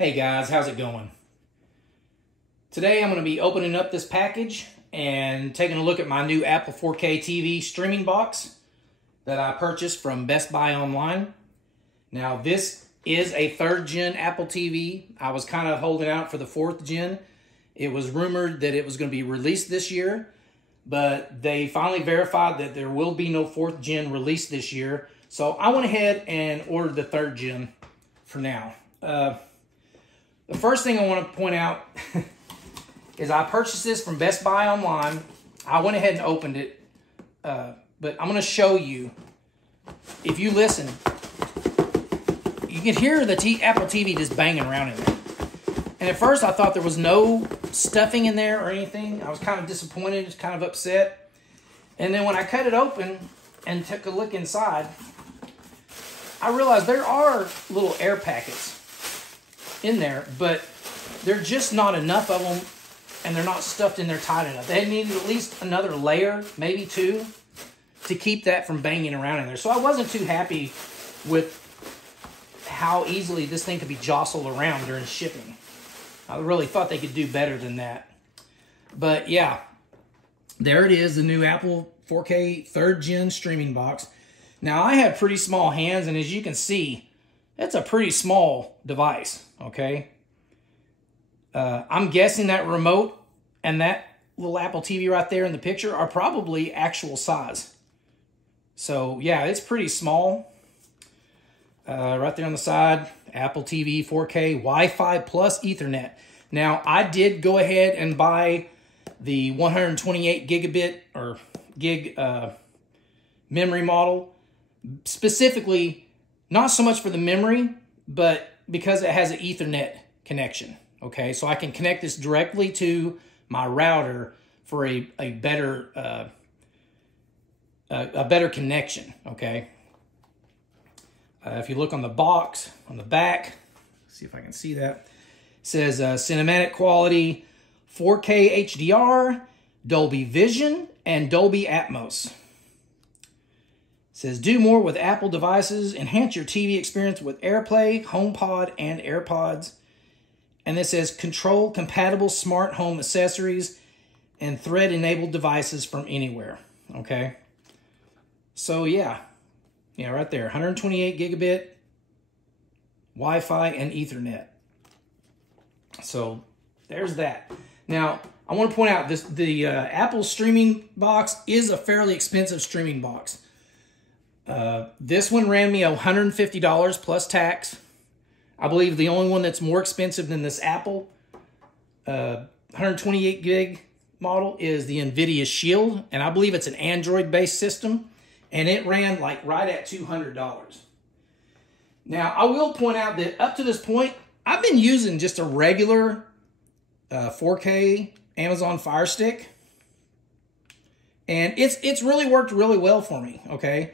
Hey guys, how's it going? Today I'm going to be opening up this package and taking a look at my new Apple 4K TV streaming box that I purchased from Best Buy online. Now this is a 3rd gen Apple TV. I was kind of holding out for the 4th gen. It was rumored that it was going to be released this year, but they finally verified that there will be no 4th gen released this year. So I went ahead and ordered the 3rd gen for now. The first thing I want to point out is I purchased this from Best Buy online. I went ahead and opened it, but I'm going to show you. If you listen, you can hear the Apple TV just banging around in there. And at first I thought there was no stuffing in there or anything. I was kind of disappointed, just kind of upset. And then when I cut it open and took a look inside, I realized there are little air packets in there, but they're just not enough of them, and they're not stuffed in there tight enough. They needed at least another layer, maybe 2, to keep that from banging around in there. So I wasn't too happy with how easily this thing could be jostled around during shipping. I really thought they could do better than that. But yeah, there it is, the new Apple 4K 3rd gen streaming box. Now I have pretty small hands, and as you can see, it's a pretty small device, okay? I'm guessing that remote and that little Apple TV right there in the picture are probably actual size. So yeah, it's pretty small. Right there on the side, Apple TV 4K, Wi-Fi plus Ethernet. Now, I did go ahead and buy the 128 gigabit or gig memory model, specifically not so much for the memory, but because it has an Ethernet connection, okay? So I can connect this directly to my router for a better connection, okay? If you look on the box, on the back, see if I can see that, it says cinematic quality, 4K HDR, Dolby Vision, and Dolby Atmos. It says, do more with Apple devices. Enhance your TV experience with AirPlay, HomePod, and AirPods. And this says, control compatible smart home accessories and thread-enabled devices from anywhere. Okay? So, yeah. Yeah, right there. 128 gigabit, Wi-Fi, and Ethernet. So, there's that. Now, I want to point out, the Apple streaming box is a fairly expensive streaming box. This one ran me $150 plus tax. I believe the only one that's more expensive than this Apple 128 gig model is the NVIDIA Shield, and I believe it's an Android-based system, and it ran like right at $200. Now, I will point out that up to this point, I've been using just a regular 4K Amazon Fire Stick, and it's really worked really well for me, okay?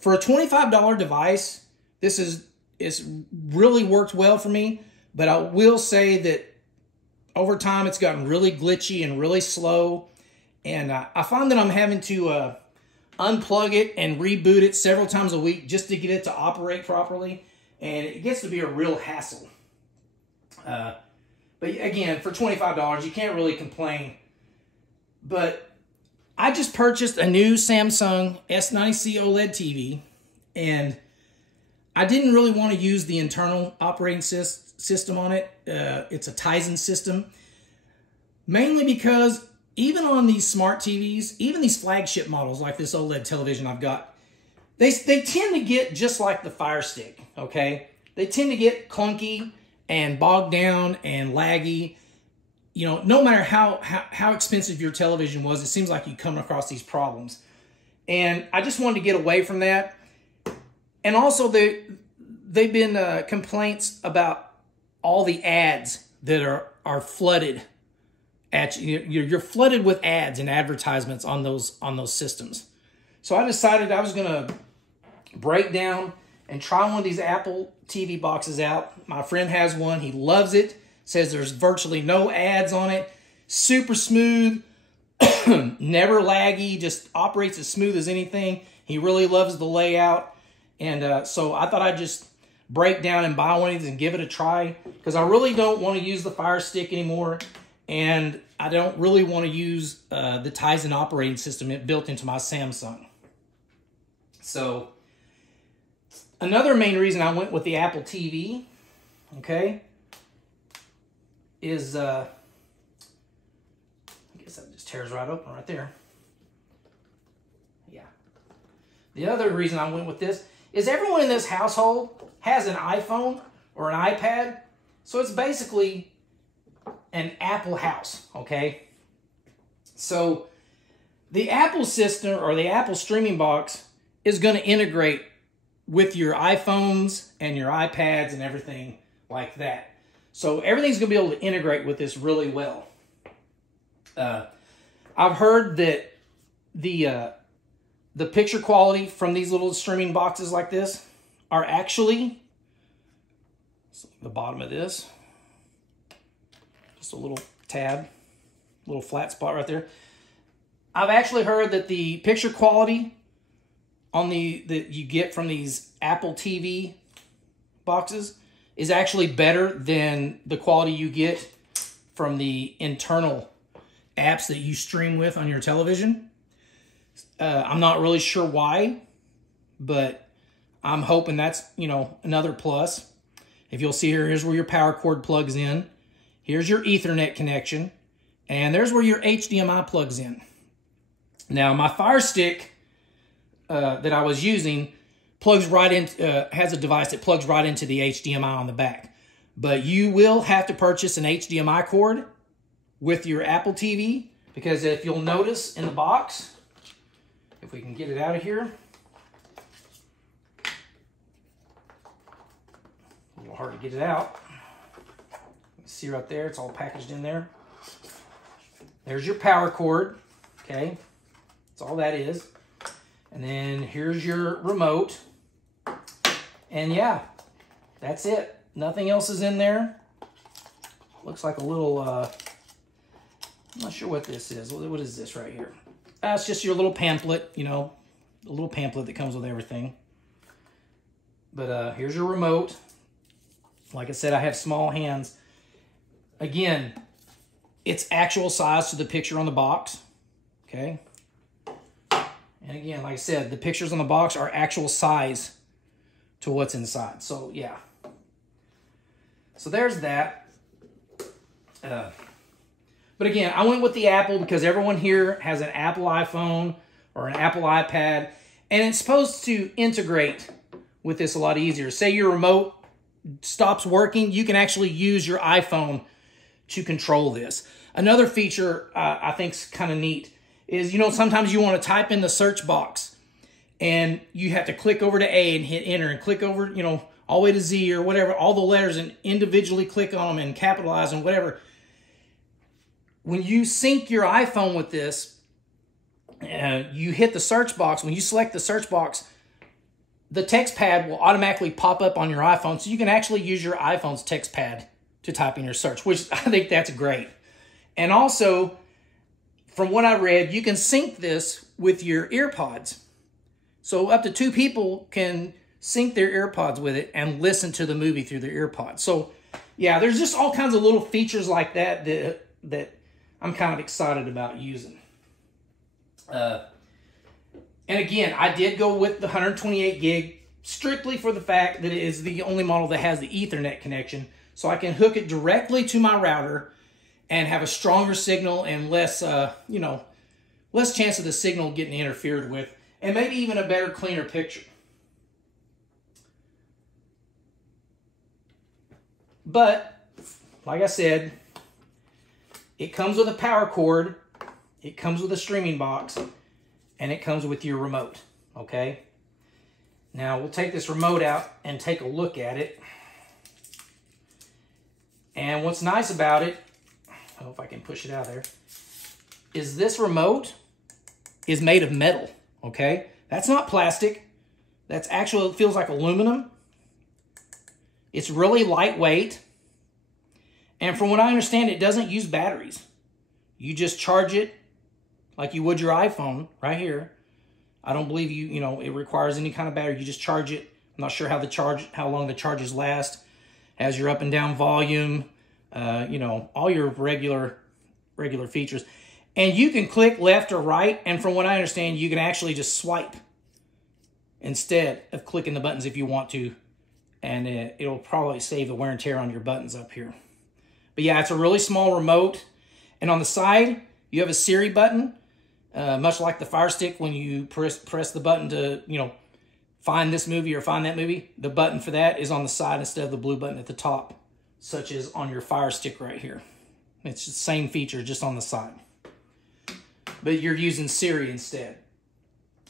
For a $25 device, it's really worked well for me, but I will say that over time it's gotten really glitchy and really slow, and I find that I'm having to unplug it and reboot it several times a week just to get it to operate properly, and it gets to be a real hassle. But again, for $25, you can't really complain. But I just purchased a new Samsung S90C OLED TV, and I didn't really want to use the internal operating system on it. It's a Tizen system, mainly because even on these smart TVs, even these flagship models like this OLED television I've got, they tend to get just like the Fire Stick, okay? They tend to get clunky and bogged down and laggy. You know, no matter how expensive your television was, it seems like you come across these problems. And I just wanted to get away from that. And also, they've been complaints about all the ads that are flooded at you. You're flooded with ads and advertisements on those systems. So I decided I was going to break down and try one of these Apple TV boxes out. My friend has one. He loves it. Says there's virtually no ads on it. Super smooth. Never laggy. Just operates as smooth as anything. He really loves the layout. And so I thought I'd just break down and buy one of these and give it a try, because I really don't want to use the Fire Stick anymore, and I don't really want to use the Tizen operating system built into my Samsung. So another main reason I went with the Apple TV, okay, is I guess that just tears right open right there. Yeah. The other reason I went with this is everyone in this household has an iPhone or an iPad, so it's basically an Apple house, okay? So the Apple system or the Apple streaming box is going to integrate with your iPhones and your iPads and everything like that. So everything's going to be able to integrate with this really well. I've heard that the picture quality from these little streaming boxes like this are actually, the bottom of this, just a little tab, little flat spot right there. I've actually heard that the picture quality on that you get from these Apple TV boxes is actually better than the quality you get from the internal apps that you stream with on your television. I'm not really sure why, but I'm hoping that's, you know, another plus. If you'll see here, here's where your power cord plugs in. Here's your Ethernet connection. And there's where your HDMI plugs in. Now, my Fire Stick that I was using plugs right in, has a device that plugs right into the HDMI on the back. But you will have to purchase an HDMI cord with your Apple TV, because if you'll notice in the box, if we can get it out of here, a little hard to get it out. You see right there, it's all packaged in there. There's your power cord, okay? That's all that is. And then here's your remote. And yeah, that's it. Nothing else is in there. Looks like a little, I'm not sure what this is. What is this right here? It's just your little pamphlet, you know, a little pamphlet that comes with everything. But here's your remote. Like I said, I have small hands. Again, it's actual size to the picture on the box, okay? And again, like I said, the pictures on the box are actual size to what's inside. So, yeah. So, there's that. But again, I went with the Apple because everyone here has an Apple iPhone or an Apple iPad. And it's supposed to integrate with this a lot easier. Say your remote stops working, you can actually use your iPhone to control this. Another feature I think is kind of neat is, you know, sometimes you want to type in the search box and you have to click over to A and hit enter and click over, you know, all the way to Z or whatever, all the letters, and individually click on them and capitalize and whatever. When you sync your iPhone with this, you hit the search box. When you select the search box, the text pad will automatically pop up on your iPhone, so you can actually use your iPhone's text pad to type in your search, which I think that's great. And also, from what I read, you can sync this with your EarPods. So up to 2 people can sync their EarPods with it and listen to the movie through their EarPods. So yeah, there's just all kinds of little features like that that I'm kind of excited about using. And again, I did go with the 128 gig strictly for the fact that it is the only model that has the Ethernet connection. So I can hook it directly to my router and have a stronger signal and less, you know, less chance of the signal getting interfered with, and maybe even a better, cleaner picture. But, like I said, it comes with a power cord, it comes with a streaming box, and it comes with your remote, okay? Now, we'll take this remote out and take a look at it. And what's nice about it, I don't know if I can push it out there, is this remote is made of metal, okay? That's not plastic. That's actually, it feels like aluminum. It's really lightweight. And from what I understand, it doesn't use batteries. You just charge it like you would your iPhone right here. I don't believe it requires any kind of battery. You just charge it I'm not sure how long the charges last. Has your up and down volume, you know, all your regular features. And you can click left or right, and from what I understand, you can actually just swipe instead of clicking the buttons if you want to, and it'll probably save the wear and tear on your buttons up here. But yeah, it's a really small remote, and on the side, you have a Siri button, much like the Fire Stick when you press the button to, you know, find this movie or find that movie. The button for that is on the side instead of the blue button at the top, such as on your Fire Stick right here. It's the same feature, just on the side. But you're using Siri instead.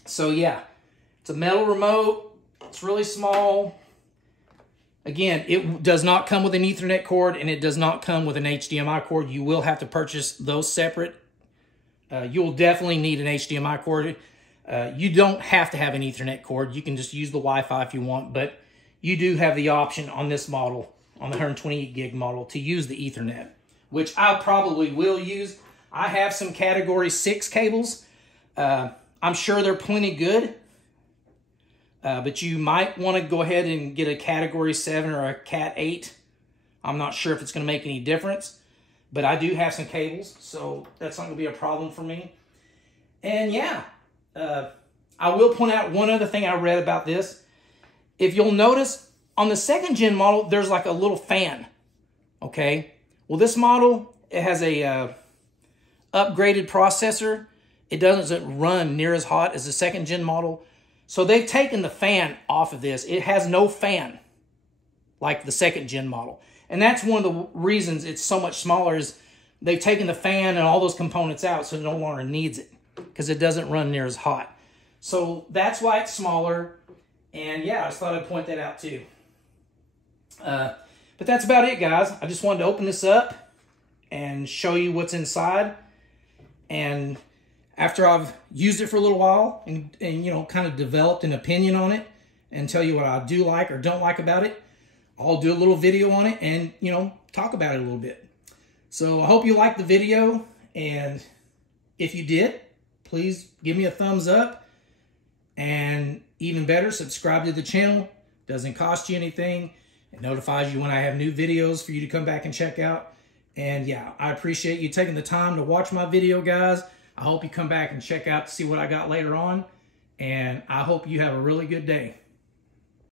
So yeah, it's a metal remote. It's really small. Again, it does not come with an Ethernet cord, and it does not come with an HDMI cord. You will have to purchase those separate. You will definitely need an HDMI cord. You don't have to have an Ethernet cord. You can just use the Wi-Fi if you want, but you do have the option on this model, on the 128 gig model, to use the Ethernet, which I probably will use. I have some Category 6 cables. I'm sure they're plenty good, but you might want to go ahead and get a Category 7 or a Cat 8. I'm not sure if it's going to make any difference, but I do have some cables, so that's not going to be a problem for me. And yeah, I will point out one other thing I read about this. If you'll notice, on the 2nd gen model, there's like a little fan, okay? Well, this model, it has a upgraded processor. It doesn't run near as hot as the 2nd gen model. So they've taken the fan off of this. It has no fan like the 2nd gen model. And that's one of the reasons it's so much smaller, is they've taken the fan and all those components out, so it no longer needs it because it doesn't run near as hot. So that's why it's smaller. And yeah, I just thought I'd point that out too. But that's about it, guys. I just wanted to open this up and show you what's inside. And after I've used it for a little while and you know, kind of developed an opinion on it and tell you what I do like or don't like about it, I'll do a little video on it and, you know, talk about it a little bit. So I hope you liked the video, and if you did, please give me a thumbs up, and even better, subscribe to the channel. Doesn't cost you anything. It notifies you when I have new videos for you to come back and check out. And yeah, I appreciate you taking the time to watch my video, guys. I hope you come back and check out to see what I got later on. And I hope you have a really good day.